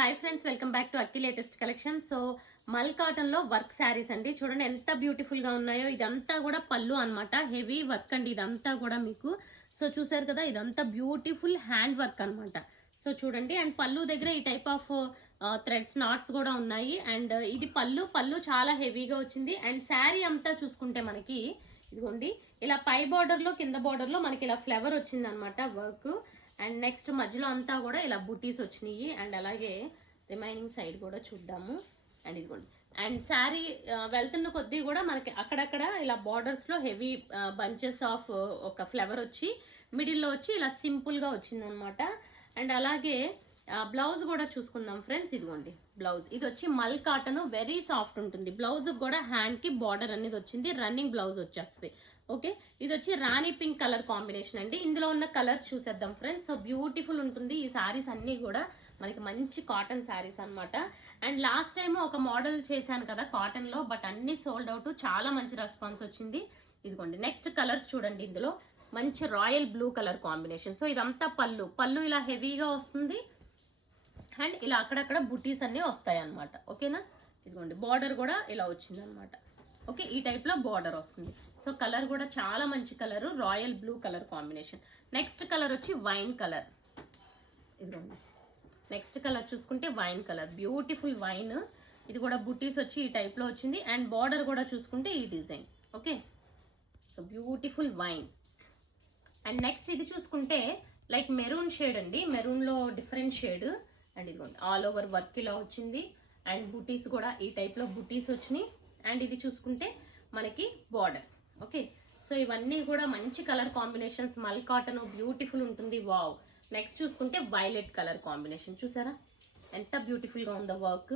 Hi friends, welcome back to Akki latest collection. So మల్ cotton లో work saris అండి. చూడండి ఎంత బ్యూటిఫుల్ గా ఉన్నాయో. ఇదంతా కూడా పళ్ళు అన్నమాట. హెవీ వర్క్ అండి ఇదంతా కూడా మీకు. సో చూసారు కదా, ఇదంతా బ్యూటిఫుల్ హ్యాండ్ వర్క్ అన్నమాట. సో చూడండి, అండ్ పళ్ళు దగ్గర ఈ టైప్ ఆఫ్ థ్రెడ్స్ నాట్స్ కూడా ఉన్నాయి. అండ్ ఇది పళ్ళు చాలా హెవీగా వచ్చింది. అండ్ శారీ అంతా చూసుకుంటే మనకి ఇదిగోండి ఇలా పై బార్డర్ లో కింద బార్డర్ లో మనకి ఇలా ఫ్లవర్ వచ్చింది అనమాట వర్క్. అండ్ నెక్స్ట్ మధ్యలో అంతా కూడా ఇలా బుటీస్ వచ్చినాయి. అండ్ అలాగే రిమైనింగ్ సైడ్ కూడా చూద్దాము. అండ్ ఇదిగోండి, అండ్ శారీ వెళ్తున్న కొద్దీ కూడా మనకి అక్కడక్కడ ఇలా బార్డర్స్ లో హెవీ బంచెస్ ఆఫ్ ఒక ఫ్లవర్ వచ్చి మిడిల్లో వచ్చి ఇలా సింపుల్ గా వచ్చింది అనమాట. అండ్ అలాగే బ్లౌజ్ కూడా చూసుకుందాం ఫ్రెండ్స్. ఇదిగోండి బ్లౌజ్, ఇది వచ్చి మల్ కాటన్, వెరీ సాఫ్ట్ ఉంటుంది. బ్లౌజ్ కూడా హ్యాండ్ కి బార్డర్ అనేది వచ్చింది, రన్నింగ్ బ్లౌజ్ వచ్చేస్తుంది. ఓకే, ఇది వచ్చి రాణి పింక్ కలర్ కాంబినేషన్ అండి. ఇందులో ఉన్న కలర్స్ చూసేద్దాం ఫ్రెండ్స్. సో బ్యూటిఫుల్ ఉంటుంది. ఈ సారీస్ అన్ని కూడా మనకి మంచి కాటన్ శారీస్ అనమాట. అండ్ లాస్ట్ టైం ఒక మోడల్ చేశాను కదా కాటన్ లో, బట్ అన్ని సోల్డ్ అవుట్. చాలా మంచి రెస్పాన్స్ వచ్చింది. ఇదిగోండి నెక్స్ట్ కలర్స్ చూడండి. ఇందులో మంచి royal blue colour combination. So ఇదంతా పళ్ళు ఇలా హెవీగా వస్తుంది. అండ్ ఇలా అక్కడక్కడ బుటీస్ అన్ని వస్తాయి అనమాట. ఓకేనా, ఇదిగోండి బార్డర్ కూడా ఇలా వచ్చింది అనమాట. ఓకే, ఈ టైప్ లో బార్డర్ వస్తుంది. సో కలర్ కూడా చాలా మంచి colour, royal blue colour combination. Next colour వచ్చి వైన్ కలర్. ఇదిగోండి నెక్స్ట్ కలర్ చూసుకుంటే వైన్ కలర్, బ్యూటిఫుల్ వైన్. ఇది కూడా బుటీస్ వచ్చి ఈ టైప్ లో వచ్చింది. అండ్ బార్డర్ కూడా చూసుకుంటే ఈ design. Okay, so beautiful wine. And next ఇది చూసుకుంటే లైక్ మెరూన్ షేడ్ అండి, మెరూన్ లో డిఫరెంట్ షేడ్. అండ్ ఇదిగోండి ఆల్ ఓవర్ వర్క్ ఇలా వచ్చింది. అండ్ బుటీస్ కూడా ఈ టైప్ లో బుటీస్ వచ్చినాయి. అండ్ ఇది చూసుకుంటే మనకి బార్డర్. ఓకే, సో ఇవన్నీ కూడా మంచి కలర్ కాంబినేషన్స్. మల్ కాటన్ బ్యూటిఫుల్ ఉంటుంది. వావ్. నెక్స్ట్ చూసుకుంటే వైలెట్ కలర్ కాంబినేషన్. చూసారా ఎంత బ్యూటిఫుల్ గా ఉందో వర్క్.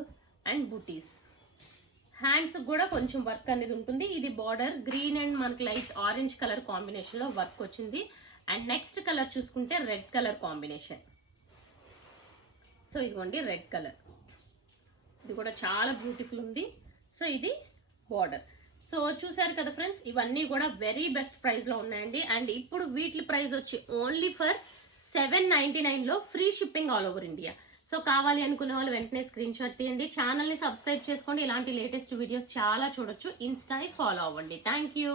అండ్ బుటీస్, హ్యాండ్స్ కూడా కొంచెం వర్క్ అనేది ఉంటుంది. ఇది బార్డర్ గ్రీన్ అండ్ మనకి లైట్ ఆరెంజ్ కలర్ కాంబినేషన్ లో వర్క్ వచ్చింది. అండ్ నెక్స్ట్ కలర్ చూసుకుంటే రెడ్ కలర్ కాంబినేషన్. సో ఇదిగోండి రెడ్ కలర్, ఇది కూడా చాలా బ్యూటిఫుల్ ఉంది. సో ఇది బార్డర్. సో చూసారు కదా ఫ్రెండ్స్, ఇవన్నీ కూడా వెరీ బెస్ట్ ప్రైస్ లో ఉన్నాయండి. అండ్ ఇప్పుడు వీటి ప్రైస్ వచ్చి ఓన్లీ ఫర్ 799 లో free shipping all over India. So కావాలి అనుకున్న వాళ్ళు వెంటనే స్క్రీన్ షాట్ తీయండి. ఛానల్ ని సబ్స్క్రైబ్ చేసుకోండి. ఇలాంటి లేటెస్ట్ వీడియోస్ చాలా చూడొచ్చు. ఇన్స్టా ఫాలో అవ్వండి. Thank you.